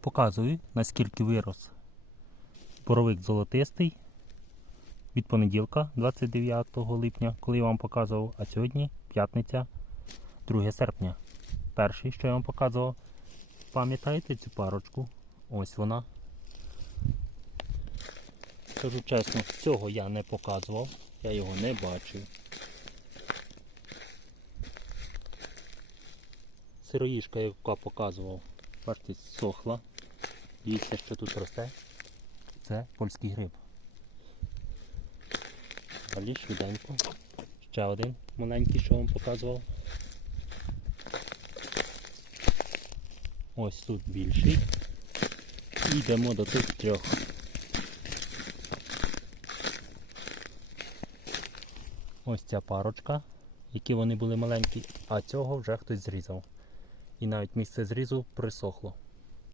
Показую, наскільки вирос боровик золотистий від понеділка, 29 липня, коли я вам показував, а сьогодні п'ятниця, 2 серпня. Перший, що я вам показував. Пам'ятаєте цю парочку? Ось вона. Скажу чесно, цього я не показував, я його не бачив. Сироїшка, яка показував, бачите, сохла. Дивіться, що тут росте. Це польський гриб. Далі швиденько. Ще один маленький, що вам показував. Ось тут більший. І йдемо до тих трьох. Ось ця парочка, які вони були маленькі, а цього вже хтось зрізав. І навіть місце зрізу присохло.